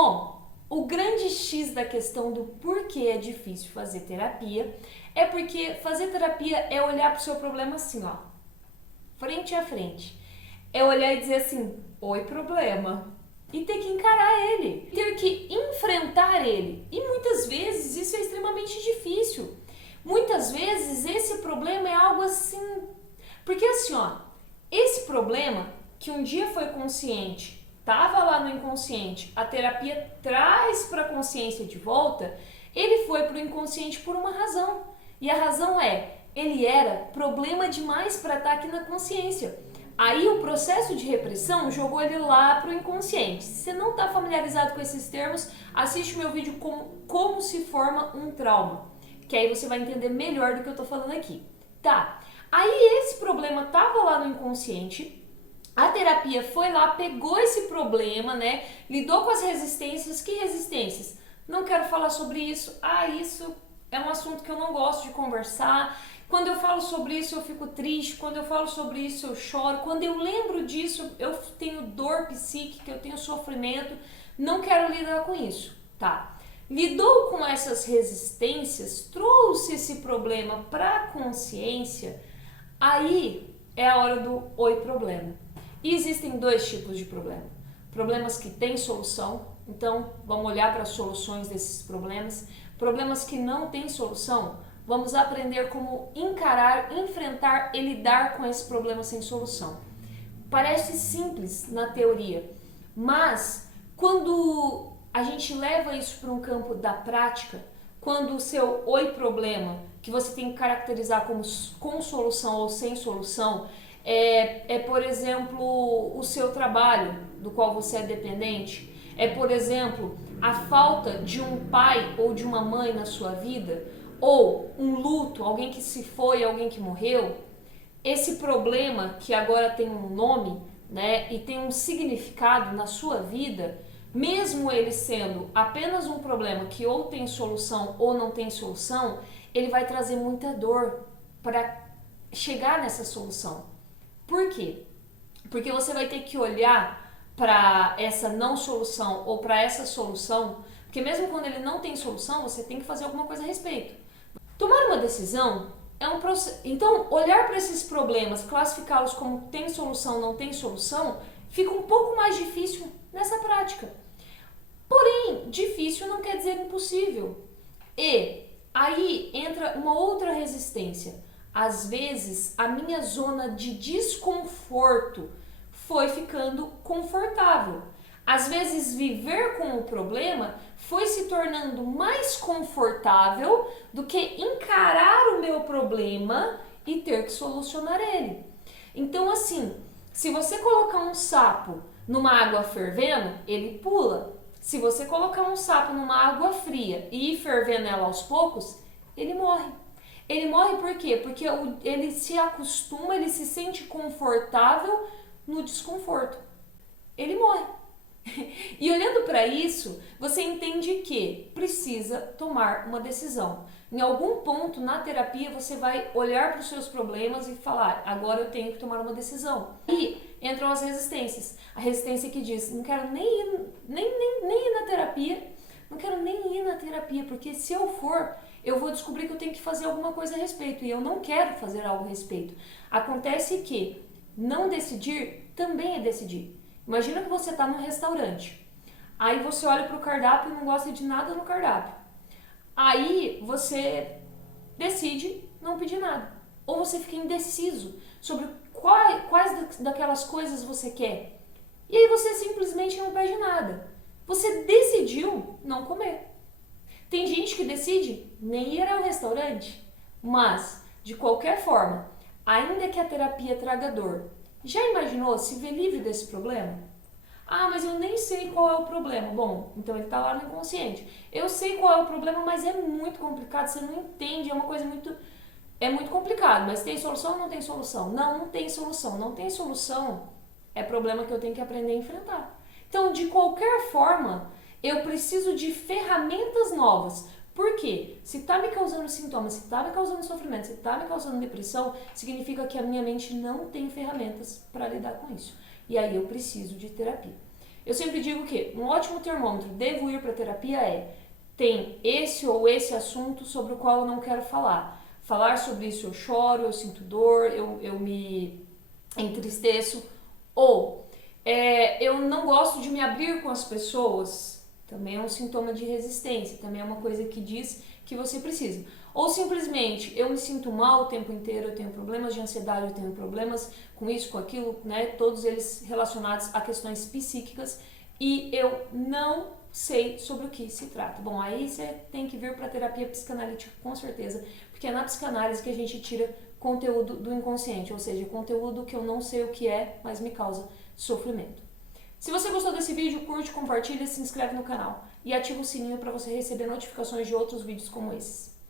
Bom, o grande X da questão do porquê é difícil fazer terapia é porque fazer terapia é olhar para o seu problema assim, ó, frente a frente. É olhar e dizer assim, oi problema, e ter que encarar ele, ter que enfrentar ele. E muitas vezes isso é extremamente difícil. Muitas vezes esse problema é algo assim, porque assim, ó, esse problema que um dia foi consciente, estava lá no inconsciente, a terapia traz para a consciência de volta, ele foi para o inconsciente por uma razão. E a razão é, ele era problema demais para estar aqui na consciência. Aí o processo de repressão jogou ele lá para o inconsciente. Se você não está familiarizado com esses termos, assiste o meu vídeo como se forma um trauma, que aí você vai entender melhor do que eu estou falando aqui. Tá, aí esse problema estava lá no inconsciente, a terapia foi lá, pegou esse problema, né, lidou com as resistências. Que resistências? Não quero falar sobre isso. Isso é um assunto que eu não gosto de conversar. Quando eu falo sobre isso eu fico triste, quando eu falo sobre isso eu choro, quando eu lembro disso eu tenho dor psíquica, eu tenho sofrimento, não quero lidar com isso, tá? Lidou com essas resistências, trouxe esse problema para a consciência, aí é a hora do oi problema. E existem dois tipos de problema. Problemas que têm solução, então vamos olhar para as soluções desses problemas. Problemas que não têm solução, vamos aprender como encarar, enfrentar e lidar com esse problema sem solução. Parece simples na teoria, mas quando a gente leva isso para um campo da prática, quando o seu oi problema, que você tem que caracterizar como com solução ou sem solução, por exemplo, o seu trabalho, do qual você é dependente, por exemplo, a falta de um pai ou de uma mãe na sua vida, ou um luto, alguém que se foi, alguém que morreu. Esse problema que agora tem um nome, né, e tem um significado na sua vida, mesmo ele sendo apenas um problema que ou tem solução ou não tem solução, ele vai trazer muita dor para chegar nessa solução. Por quê? Porque você vai ter que olhar para essa não solução ou para essa solução, porque mesmo quando ele não tem solução, você tem que fazer alguma coisa a respeito. Tomar uma decisão é um processo. Então, olhar para esses problemas, classificá-los como tem solução, não tem solução, fica um pouco mais difícil nessa prática. Porém, difícil não quer dizer impossível. E aí entra uma outra resistência. Às vezes, a minha zona de desconforto foi ficando confortável. Às vezes, viver com o problema foi se tornando mais confortável do que encarar o meu problema e ter que solucionar ele. Então, assim, se você colocar um sapo numa água fervendo, ele pula. Se você colocar um sapo numa água fria e ir fervendo ela aos poucos, ele morre. Ele morre por quê? Porque ele se acostuma, ele se sente confortável no desconforto. Ele morre. E olhando para isso, você entende que precisa tomar uma decisão. Em algum ponto na terapia você vai olhar para os seus problemas e falar, agora eu tenho que tomar uma decisão. E entram as resistências. A resistência que diz, não quero nem ir na terapia, não quero nem ir na terapia, porque se eu for, eu vou descobrir que eu tenho que fazer alguma coisa a respeito e eu não quero fazer algo a respeito. Acontece que não decidir também é decidir. Imagina que você está num restaurante, aí você olha para o cardápio e não gosta de nada no cardápio. Aí você decide não pedir nada. Ou você fica indeciso sobre quais daquelas coisas você quer. E aí você simplesmente não pede nada. Você decidiu não comer. Tem gente que decide nem ir ao restaurante. Mas, de qualquer forma, ainda que a terapia traga dor, já imaginou se ver livre desse problema? Mas eu nem sei qual é o problema. Bom, então ele está lá no inconsciente. Eu sei qual é o problema, mas é muito complicado, você não entende, é uma coisa muito... É muito complicado, mas tem solução ou não tem solução? Não tem solução. Não tem solução é problema que eu tenho que aprender a enfrentar. Então, de qualquer forma, eu preciso de ferramentas novas. Por quê? Se está me causando sintomas, se está me causando sofrimento, se está me causando depressão, significa que a minha mente não tem ferramentas para lidar com isso. E aí eu preciso de terapia. Eu sempre digo que um ótimo termômetro, devo ir para terapia tem esse ou esse assunto sobre o qual eu não quero falar. Falar sobre isso eu choro, eu sinto dor, eu me entristeço. Ou eu não gosto de me abrir com as pessoas, também é um sintoma de resistência, também é uma coisa que diz que você precisa. Ou simplesmente eu me sinto mal o tempo inteiro, eu tenho problemas de ansiedade, eu tenho problemas com isso, com aquilo, né? Todos eles relacionados a questões psíquicas e eu não sei sobre o que se trata. Bom, aí você tem que vir para terapia psicanalítica com certeza, porque é na psicanálise que a gente tira conteúdo do inconsciente, ou seja, conteúdo que eu não sei o que é, mas me causa sofrimento. Se você gostou desse vídeo, curte, compartilha, se inscreve no canal e ativa o sininho para você receber notificações de outros vídeos como esses.